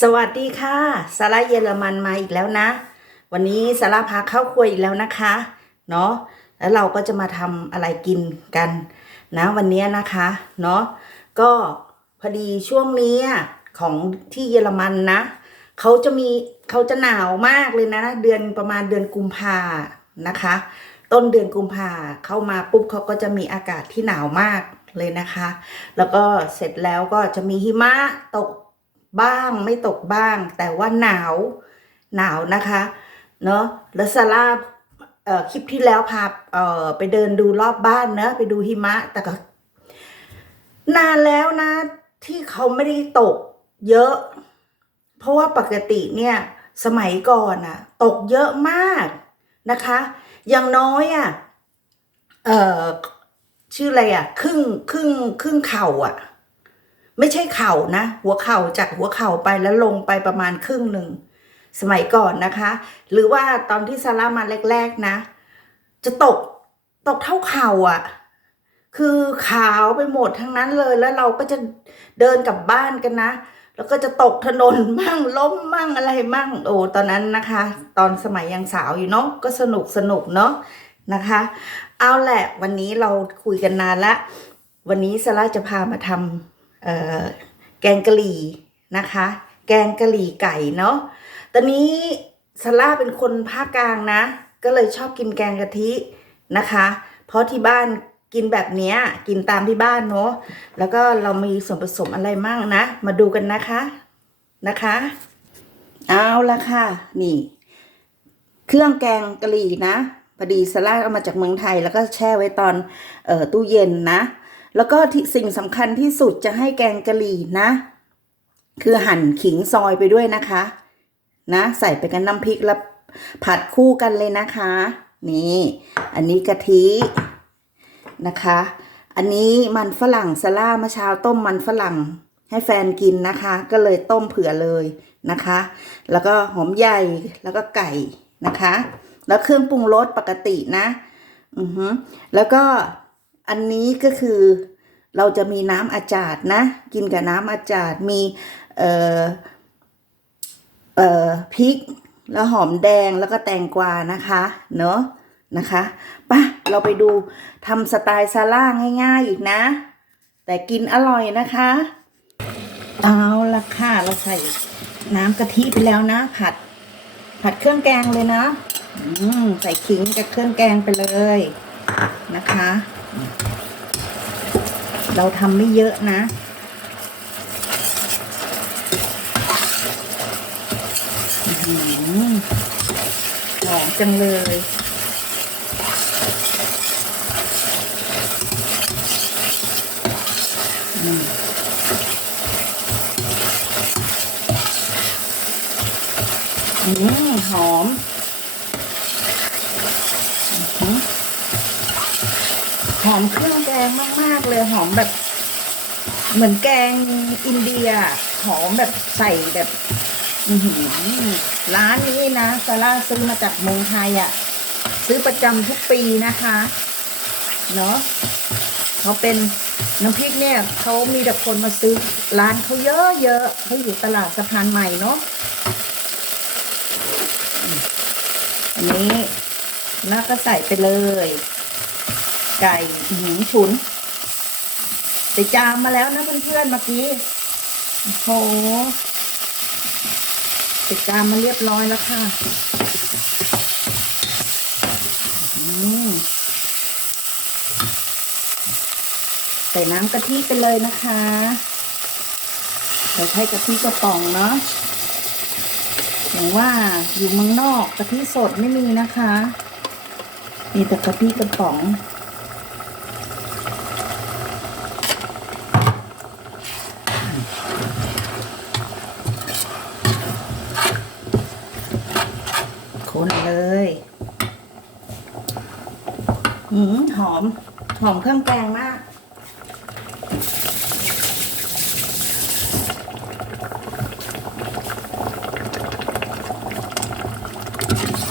สวัสดีค่ะสาระเยอรมันมาอีกแล้วนะ วันนี้สาระพาเข้าครัวอีกแล้วนะคะเนาะแล้วเราก็จะมาทำอะไรกินกันนะวันนี้นะคะเนาะก็พอดีช่วงนี้ของที่เยอรมันนะเขาจะมีเขาจะหนาวมากเลยนะ เดือนประมาณเดือนกุมภานะคะ ต้นเดือนกุมภาเข้ามาปุ๊บเขาก็จะมีอากาศที่หนาวมากเลยนะคะ แล้วก็เสร็จแล้วก็จะมีหิมะตก บ้างไม่ตกบ้าง แต่ว่าหนาวหนาวนะคะเนาะแล้วซาร่าคลิปที่แล้วพาเไปเดินดูรอบบ้านเนอะไปดูหิมะ แต่ก็ นานแล้วนะ ที่เขาไม่ได้ตกเยอะ เพราะว่าปกติเนี่ยสมัยก่อนอะตกเยอะมากนะคะ อย่างน้อยอะเออชื่ออะไรอะครึ่งครึ่งครึ่งเข่าอะ ไม่ใช่เข่านะ หัวเข่าจากหัวเข่าไปแล้วลงไปประมาณครึ่งหนึ่งสมัยก่อนนะคะ หรือว่าตอนที่ซาร่ามาแรก ๆนะ จะตกตกเท่าเข่าอะคือขาวไปหมดทั้งนั้นเลยแล้วเราก็จะเดินกลับบ้านกันนะแล้วก็จะตกถนนมั่งล้มมั่งอะไรมั่งโอ้ตอนนั้นนะคะ ตอนสมัยยังสาวอยู่เนาะก็สนุกสนุกเนาะนะคะ เอาแหละวันนี้เราคุยกันนานละ วันนี้ซาร่าจะพามาทำ แกงกะหรี่นะคะ แกงกะหรี่ไก่เนาะตอนนี้ซาร่าเป็นคนภาคกลางนะ ก็เลยชอบกินแกงกะทินะคะ เพราะที่บ้านกินแบบนี้กินตามที่บ้านเนาะแล้วก็เรามีส่วนผสมอะไรมั่งนะ มาดูกันนะคะนะคะ เอาละค่ะ นี่ เครื่องแกงกะหรี่นะพอดีสลาเอามาจากเมืองไทย แล้วก็แช่ไว้ตอนออตู้เย็นนะ แล้วก็ที่สิ่งสำคัญที่สุดจะให้แกงกะหรี่นะ คือหั่นขิงซอยไปด้วยนะคะ นะ ใส่ไปกันน้ำพริกแล้วผัดคู่กันเลยนะคะ นี่ อันนี้กะทินะคะ อันนี้มันฝรั่งสล่าเมื่อเช้าต้มมันฝรั่งให้แฟนกินนะคะ ก็เลยต้มเผื่อเลยนะคะ แล้วก็หอมใหญ่แล้วก็ไก่นะคะ แล้วเครื่องปรุงรสปกตินะ อือฮึแล้วก็อันนี้ก็คือ เราจะมีน้ำอาจาดนะ กินกับน้ำอาจาดมีเอ่อเอ่อพริก แล้วหอมแดงแล้วก็แตงกวานะคะเนาะนะคะป่ะเราไปดูทำสไตล์ซาร่าง่ายๆอีกนะ แต่กินอร่อยนะคะ เอาละค่ะเราใส่น้ำกะทิไปแล้วนะ ผัด ผัดเครื่องแกงเลยนะอืมใส่ขิงกับเครื่องแกงไปเลยนะคะ เราทำไม่เยอะนะ หอมจังเลย อืมหอม หอมเครื่องแกงมาก ๆ เลยหอมแบบ เหมือนแกงอินเดีย หอมแบบใส่แบบร้านนี้นะซาร่าซื้อมาจากเมืองไทยอะ่ะ ซื้อประจำทุกปีนะคะเนาะเขาเป็นน้ำพริกเนี่ยเขามีแต่คนมาซื้อร้านเขาเยอะๆเขาอยู่ตลาดสะพานใหม่เนาะอันนี้แล้วก็ใส่ไปเลย ไก่หืมฉุนไปจามมาแล้วนะเพื่อนๆเมื่อกี้โอ้โหไปจามมาเรียบร้อยแล้วค่ะใส่น้ำกะทิไปเลยนะคะเราใช้กะทิกระป๋องเนาะอย่างว่าอยู่เมืองนอกกะทิสดไม่มีนะคะ มีแต่กะทิกระป๋อง คนเลย อืมห อม หอมเครื่องแกงมาก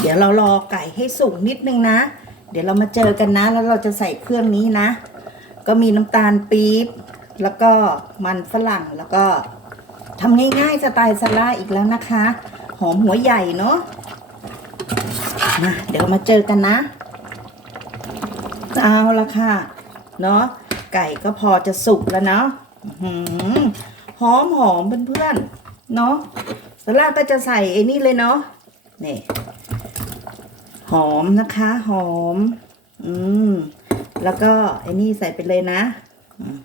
เดี๋ยวเรารอไก่ให้สุกนิดนึงนะ เดี๋ยวเรามาเจอกันนะ แล้วเราจะใส่เครื่องนี้นะ ก็มีน้ำตาลปี๊บ แล้วก็มันฝรั่ง แล้วก็ทำง่ายๆสไตล์ซาร่าอีกแล้วนะคะ หอมหัวใหญ่เนาะมาเดี๋ยวมาเจอกันนะ เอาละค่ะ เนาะไก่ก็พอจะสุกแล้วเนาะอื้อหือมหอมเพื่อนๆเนาะสาร่าก็จะใส่ไอ้นี่เลยเนาะนี่หอมนะคะหอม อืม แล้วก็ไอ้นี่ใส่ไปเลยนะอืม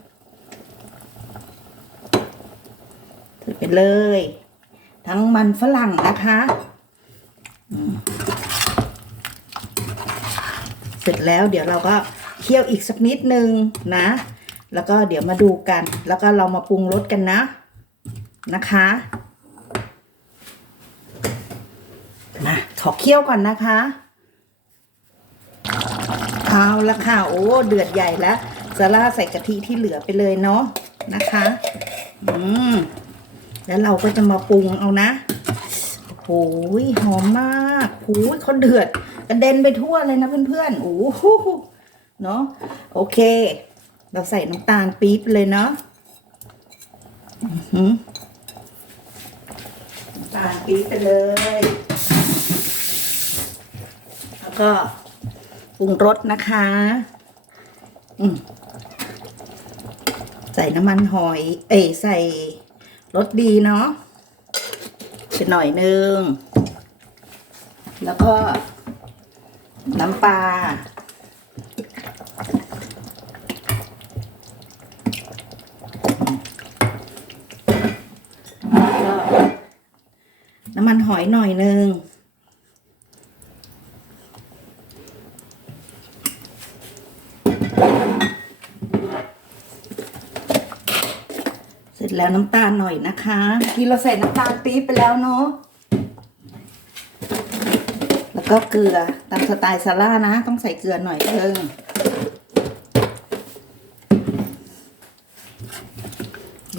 ใส่ไปเลย ทั้งมันฝรั่งนะคะอืมเส ร็จแล้วเดี๋ยวเราก็เคี่ยวอีกสักนิดนึงนะ แล้วก็เดี๋ยวมาดูกัน แล้วก็เรามาปรุงรสกันนะนะคะนะขอเคี่ยวก่อนนะคะเอาละค่ะโอ้เดือดใหญ่แล้วซาร่าใส่กะทิที่เหลือไปเลยเนาะนะคะอืมแล้วเราก็จะมาปรุงเอานะโอ้ยหอมมากโอ้ยเขาเดือด กระเด็นไปทั่วเลยนะเพื่อนๆโอ้โหเนาะโอเค เราใส่น้ำตาลปี๊บเลยเนาะน้ำตาลปี๊บไปเลย แล้วก็ปรุงรสนะคะ อืมใส่น้ำมันหอย เอ้ใส่รสดีเนาะไปหน่อยนึง แล้วก็ น้ำปลาแล้วน้ำมันหอยหน่อยนึงเสร็จแล้วน้ำตาลหน่อยนะคะเมื่อกี้เราใส่น้ำตาลปี๊บไปแล้วเนาะ ก็เกลือตามสไตล์ซาร่านะ ต้องใส่เกลือหน่อยเพิ่ง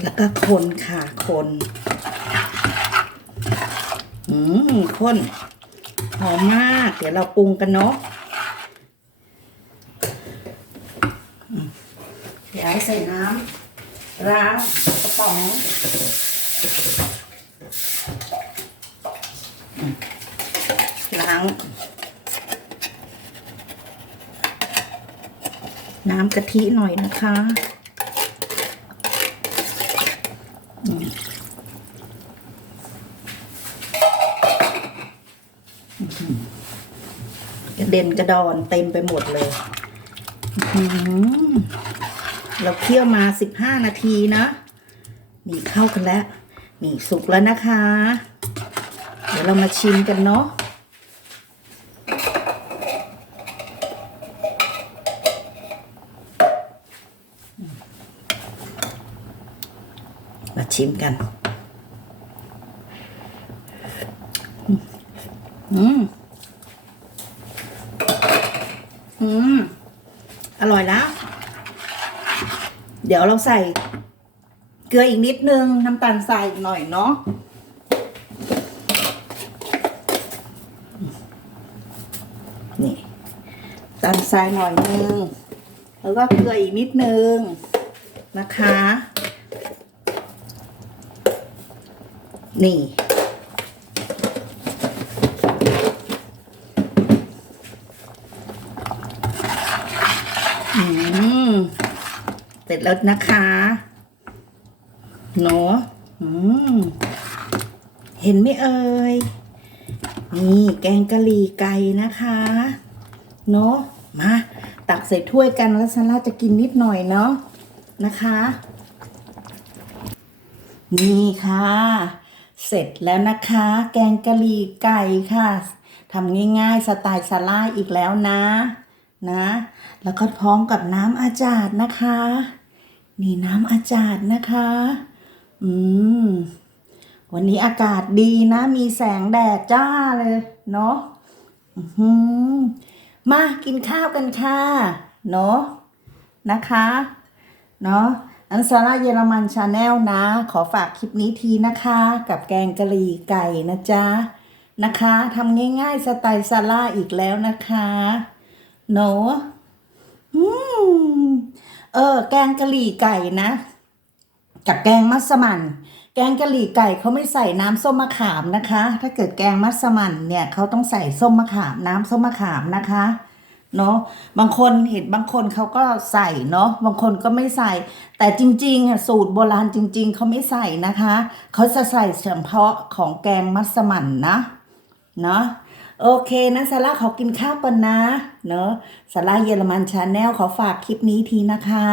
แล้วก็คนค่ะคน อืมข้นหอมมาก เดี๋ยวเราปรุงกันเนาะเดี๋ยวใส่น้ำล้างกระป๋องอืม ล้ง น้ำกะทิหน่อยนะคะกระเด็นกระดอนเต็มไปหมดเลยเราเคี่ยวมาสิบห้านาทีนะ นี่เข้ากันแล้ว นี่สุกแล้วนะคะ เดี๋ยวเรามาชิมกันเนาะ ชิมกัน อืม อืม อร่อยแล้ว เดี๋ยวเราใส่ เกลืออีกนิดนึง น้ำตาลทรายหน่อยเนาะนี่ตาลทรายหน่อยนึง แล้วก็เกลืออีกนิดนึงนะคะ นี่ อืม เสร็จแล้วนะคะเนาะอืม เห็นไหมเอ่ย นี่แกงกะหรี่ไก่นะคะ เนาะมา ตักใส่ถ้วยกันแล้วซาร่าจะกินนิดหน่อยเนาะนะคะ นี่ค่ะ เสร็จแล้วนะคะ แกงกะหรี่ไก่ค่ะทำง่ายๆ สไตล์ซาร่าอีกแล้วนะนะ แล้วก็พร้อมกับน้ำอาจาดนะคะ นี่น้ำอาจาดนะคะ อืม วันนี้อากาศดีนะ มีแสงแดดจ้าเลยเนาะอื้อหือมากินข้าวกันค่ะ เนาะนะคะ เนาะ อันซาร่าเยอรมันชาแนลนะ ขอฝากคลิปนี้ทีนะคะ กับแกงกะหรี่ไก่นะจ๊ะนะคะทำง่ายๆสไตล์ซาร่าอีกแล้วนะคะเนาะอืมเออ แกงกะหรี่ไก่นะ กับแกงมัสมั่นแกงกะหรี่ไก่เขาไม่ใส่น้ำส้มมะขามนะคะ ถ้าเกิดแกงมัสมั่นเนี่ยเขาต้องใส่ส้มมะขามน้ำส้มมะขามนะคะ เนาะบางคนเห็นบางคนเขาก็ใส่เนาะบางคนก็ไม่ใส่ แต่จริงๆอะสูตรโบราณจริง ๆเขาไม่ใส่นะคะเขาจะใส่เฉพาะของแกงมัสมั่นนะเนาะโอเคนะซาร่าขอกินข้าวก่อนนะ เนาะซาร่าเยอรมันชาแนลขอฝากคลิปนี้ทีนะคะ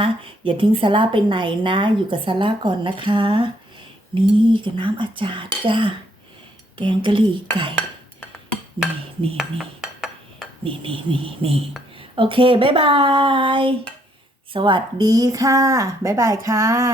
อย่าทิ้งซาร่าไปไหนนะ อยู่กับซาร่าก่อนนะคะ นี่กับน้ำอาจารย์จ้าแกงกะหรี่ไก่ นี่นี่นี่ นี่นี่นี่นี่โอเค บ๊ายบาย สวัสดีค่ะ บ๊ายบายค่ะ